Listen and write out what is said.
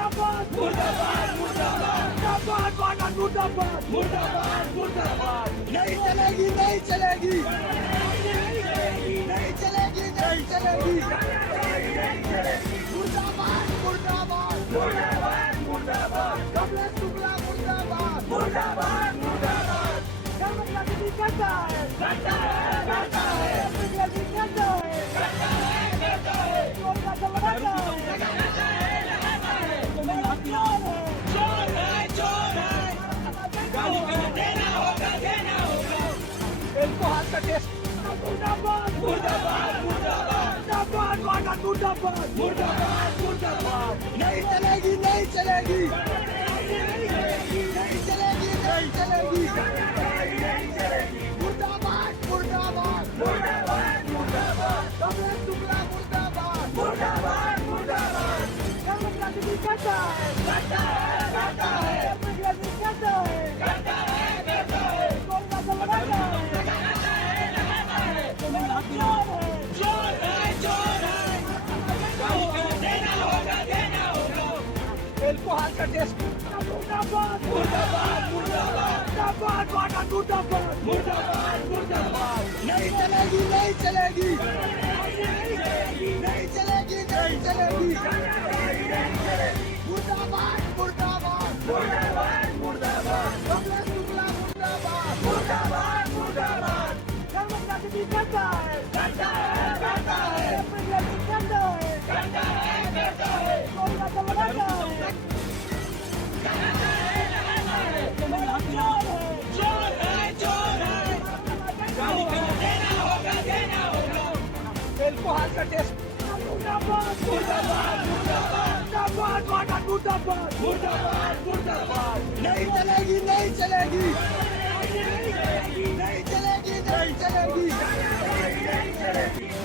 मुर्दाबाद मुर्दाबाद मुर्दाबाद मुर्दाबाद वार्डन मुर्दाबाद मुर्दाबाद मुर्दाबाद नहीं चलेगी नहीं चलेगी नहीं चलेगी नहीं चलेगी मुर्दाबाद मुर्दाबाद मुर्दाबाद मुर्दाबाद कमलेश शुक्ला मुर्दाबाद मुर्दाबाद मुर्दाबाद कर्मचारी करता है करता है करता है करता है करता है चोर का जमाना इनको हाथ का टेस्ट मुर्दाबाद मुर्दाबाद मुर्दाबाद मुर्दाबाद वार्डन मुर्दाबाद मुर्दाबाद मुर्दाबाद नहीं चलेगी नहीं चलेगी नहीं चलेगी नहीं चलेगी मुर्दाबाद मुर्दाबाद मुर्दाबाद मुर्दाबाद कमलेश शुक्ला मुर्दाबाद मुर्दाबाद मुर्दाबाद कर्मचारी करता है करता है करता है करता है करता है करता है चोर का जमाना इनको हाथ का टेस्ट मुर्दाबाद मुर्दाबाद मुर्दाबाद मुर्दाबाद वार्डन मुर्दाबाद मुर्दाबाद मुर्दाबाद नहीं चलेगी नहीं चलेगी नहीं चलेगी नहीं चलेगी मुर्दाबाद मुर्दाबाद मुर्दाबाद मुर्दाबाद कमलेश शुक्ला मुर्दाबाद मुर्दाबाद मुर्दाबाद कर्मचारी करता है करता है करता है करता है करता है करता है चोर का जमाना इनको हाथ का टेस्ट मुर्दाबाद मुर्दाबाद मुर्दाबाद मुर्दाबाद वार्डन मुर्दाबाद मुर्दाबाद मुर्दाबाद नहीं चलेगी नहीं चलेगी नहीं चलेगी नहीं चलेगी